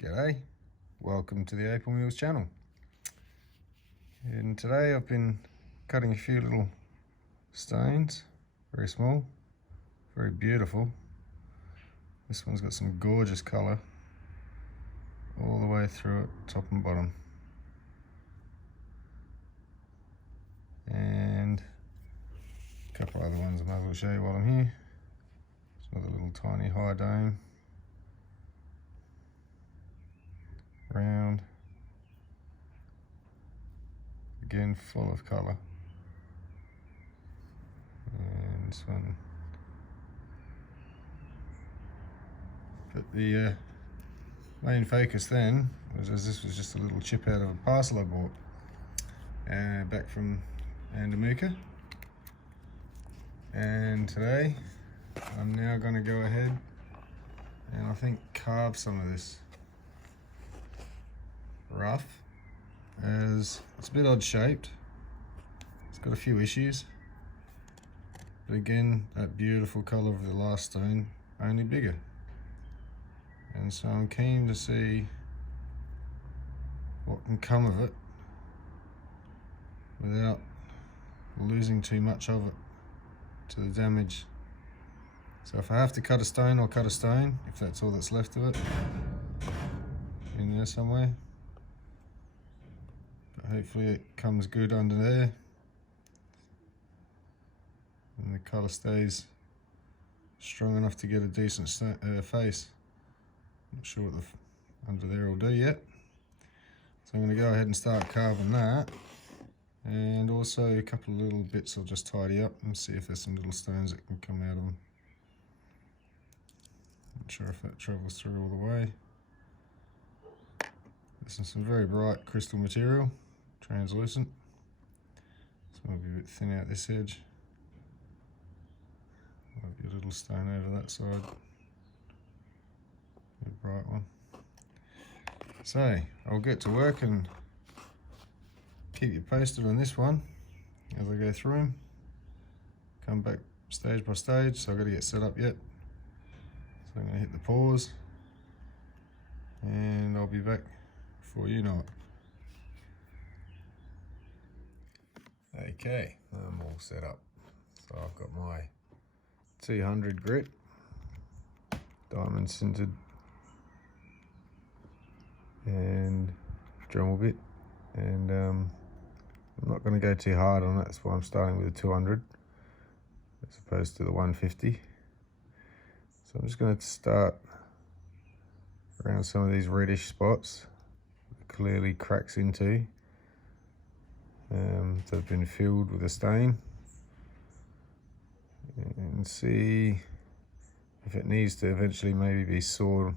G'day, welcome to the Opal Mills channel. And today I've been cutting a few little stones, very small, very beautiful. This one's got some gorgeous colour all the way through it, top and bottom. And a couple other ones I might as well show you while I'm here. It's another little tiny high dome, round, again full of colour. And this one, but the main focus then was, as this was just a little chip out of a parcel I bought back from Andamooka, and today I'm now going to go ahead and I think carve some of this rough, as it's a bit odd shaped, it's got a few issues, but again that beautiful colour of the last stone, only bigger. And so I'm keen to see what can come of it without losing too much of it to the damage. So if I have to cut a stone, I'll cut a stone, if that's all that's left of it, in there somewhere. But hopefully it comes good under there and the colour stays strong enough to get a decent face. Not sure what the under there will do yet. So I'm going to go ahead and start carving that, and also a couple of little bits I'll just tidy up and see if there's some little stones that can come out of them. Not sure if that travels through all the way. This is some very bright crystal material, translucent. So might be a bit thin out this edge. Might be a little stone over that side. A bright one. So I'll get to work and keep you posted on this one as I go through them. Come back stage by stage, so I've got to get set up yet. So I'm going to hit the pause and I'll be back before you know it. Okay, I'm all set up. So I've got my 200 grit, diamond sintered and Dremel bit, and I'm not going to go too hard on it. That's why I'm starting with a 200 as opposed to the 150. So I'm just going to start around some of these reddish spots that clearly cracks into, that have been filled with a stain, and see if it needs to eventually maybe be sawed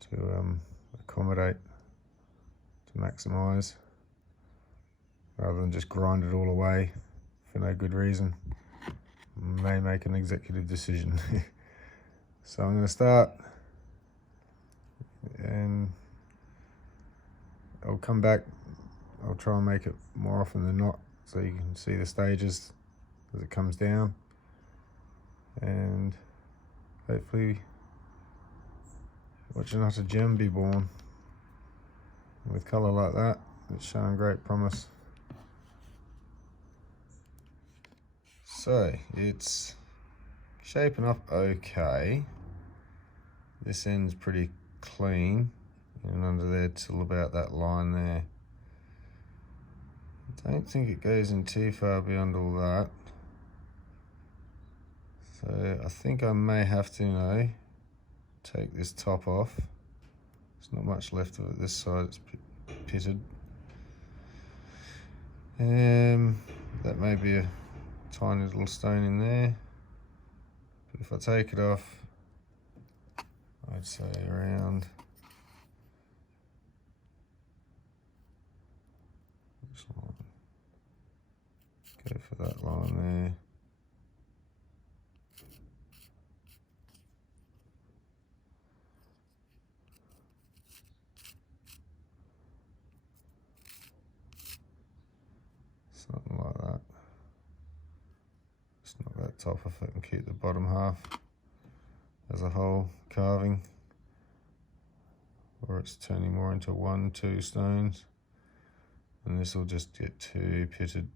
to accommodate, to maximise, rather than just grind it all away for no good reason. May make an executive decision. So I'm going to start, and I'll come back. I'll try and make it more often than not so you can see the stages as it comes down, and hopefully watch another gem be born. With colour like that, it's showing great promise. So it's shaping up okay. This end's pretty clean, and under there till about that line there. I don't think it goes in too far beyond all that. So I think I may have to now take this top off. There's not much left of it this side, it's pitted. That may be a tiny little stone in there, but if I take it off, I'd say around this line. Go for that line there. Something like that. Just knock that top off it and keep the bottom half as a whole carving. or it's turning more into 1-2 stones, and this will just get too pitted.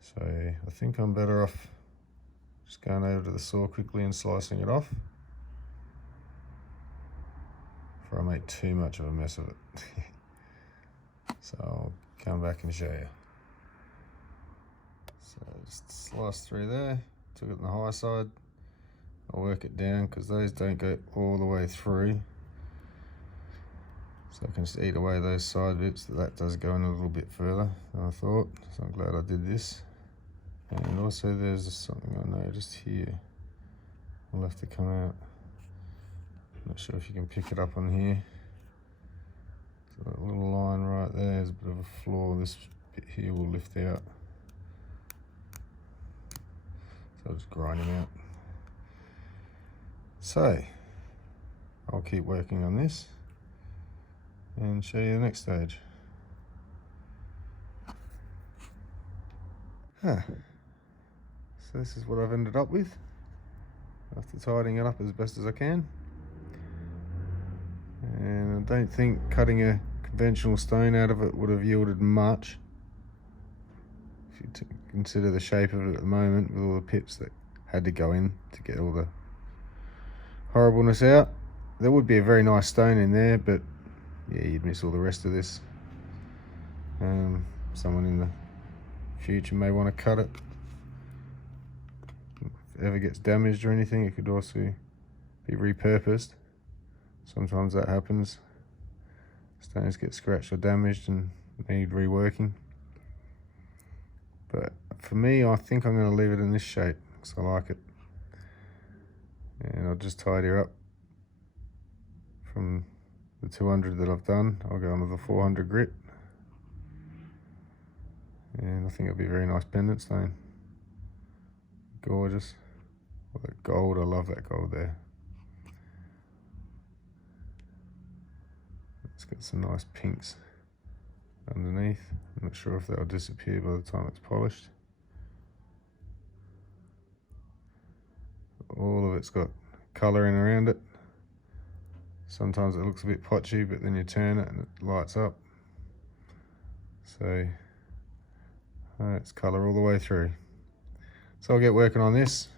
So I think I'm better off just going over to the saw quickly and slicing it off before I make too much of a mess of it. So I'll come back and show you. So just slice through there, took it on the high side. I'll work it down because those don't go all the way through. So I can just eat away those side bits. That does go in a little bit further than I thought. So I'm glad I did this. And also there's something I noticed here. Will have to come out. Not sure if you can pick it up on here. So that little line right there is a bit of a flaw. This bit here will lift out. So I'll just grind them out. So I'll keep working on this and show you the next stage. So this is what I've ended up with after tidying it up as best as I can. And I don't think cutting a conventional stone out of it would have yielded much, if you consider the shape of it at the moment, with all the pips that had to go in to get all the horribleness out. There would be a very nice stone in there, but yeah, you'd miss all the rest of this. Someone in the future may want to cut it. If it ever gets damaged or anything, it could also be repurposed. Sometimes that happens. Stones get scratched or damaged and need reworking. But for me, I think I'm going to leave it in this shape because I like it. And I'll just tidy her up from the 200 that I've done. I'll go on with the 400 grit. And I think it'll be a very nice pendant stone. Gorgeous. Well, that gold, I love that gold there. It's got some nice pinks underneath. I'm not sure if they'll disappear by the time it's polished. All of it's got colouring around it. Sometimes it looks a bit potchy, but then you turn it and it lights up. So it's colour all the way through. So I'll get working on this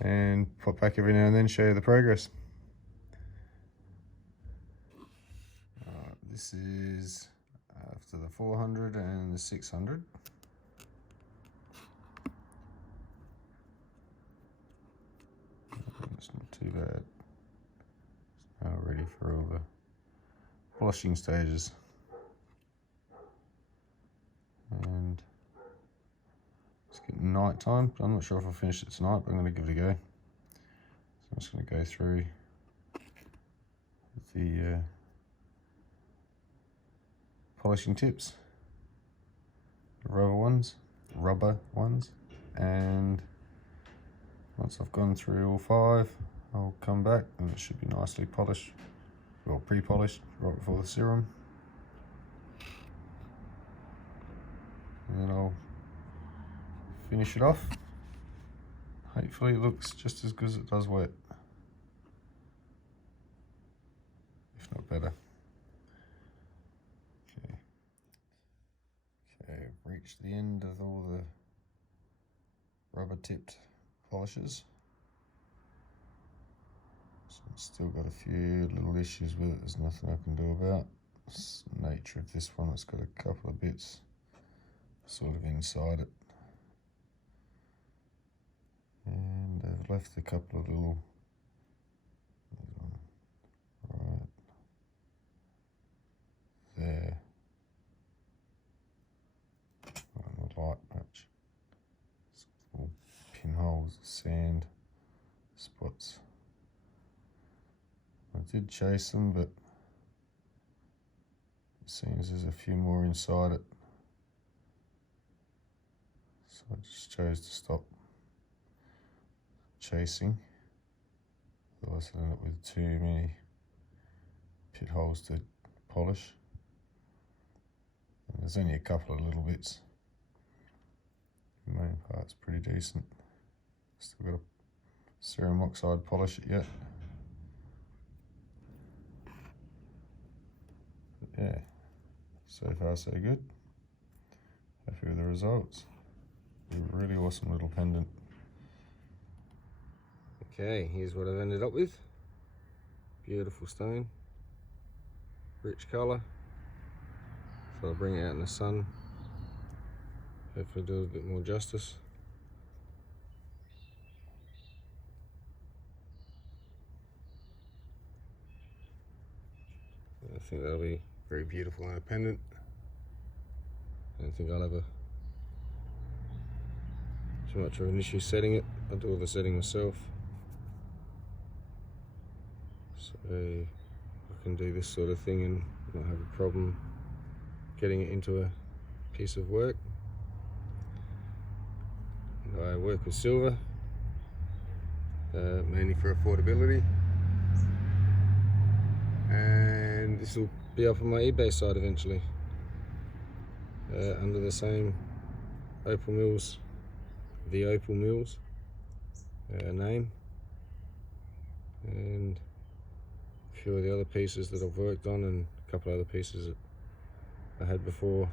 and pop back every now and then, show you the progress. This is after the 400 and the 600. It's not too bad. It's now ready for all the polishing stages. And it's getting night time. I'm not sure if I'll finish it tonight, but I'm going to give it a go. So I'm just going to go through the polishing tips, the rubber ones, and once I've gone through all 5, I'll come back and it should be nicely polished, or pre-polished right before the serum. And then I'll finish it off. Hopefully it looks just as good as it does wet, if not better. Okay, I've reached the end of all the rubber tipped polishes. So it's still got a few little issues with it. There's nothing I can do about. It's the nature of this one. It's got a couple of bits sort of inside it, and I've left a couple of little right there on the light patch. Little pinholes, sand spots. I did chase them, but it seems there's a few more inside it. So I just chose to stop chasing. Otherwise I end up with too many pit holes to polish. And there's only a couple of little bits. The main part's pretty decent. Still got to serum oxide polish it yet. yeah, so far so good. Happy with the results. A really awesome little pendant. Okay, here's what I've ended up with. Beautiful stone, rich colour. So I'll bring it out in the sun, hopefully do a bit more justice. I think that'll be very beautiful in a pendant. I don't think I'll have too much of an issue setting it. I do all the setting myself, so I can do this sort of thing and not have a problem getting it into a piece of work. And I work with silver, mainly for affordability, and this will be up on my eBay site eventually, under the same Opal Mills, the Opal Mills name, and a few of the other pieces that I've worked on, and a couple of other pieces that I had before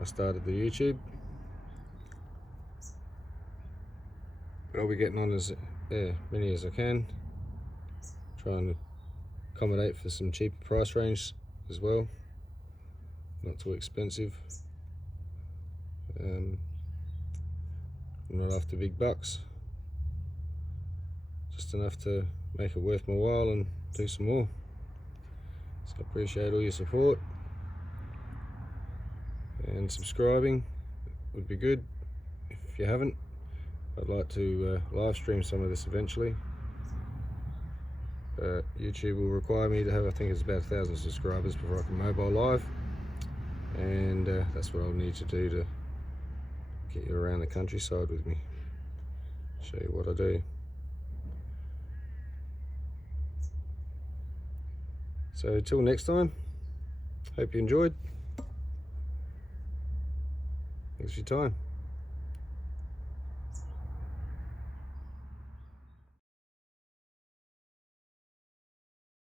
I started the YouTube. But I'll be getting on as many as I can, trying to accommodate for some cheaper price range as well, not too expensive. I'm not after big bucks, just enough to make it worth my while and do some more. So I appreciate all your support, and subscribing would be good if you haven't. I'd like to live stream some of this eventually. YouTube will require me to have, I think it's about 1,000 subscribers before I can mobile live, and that's what I'll need to do to get you around the countryside with me, show you what I do. So till next time, hope you enjoyed. Thanks for your time.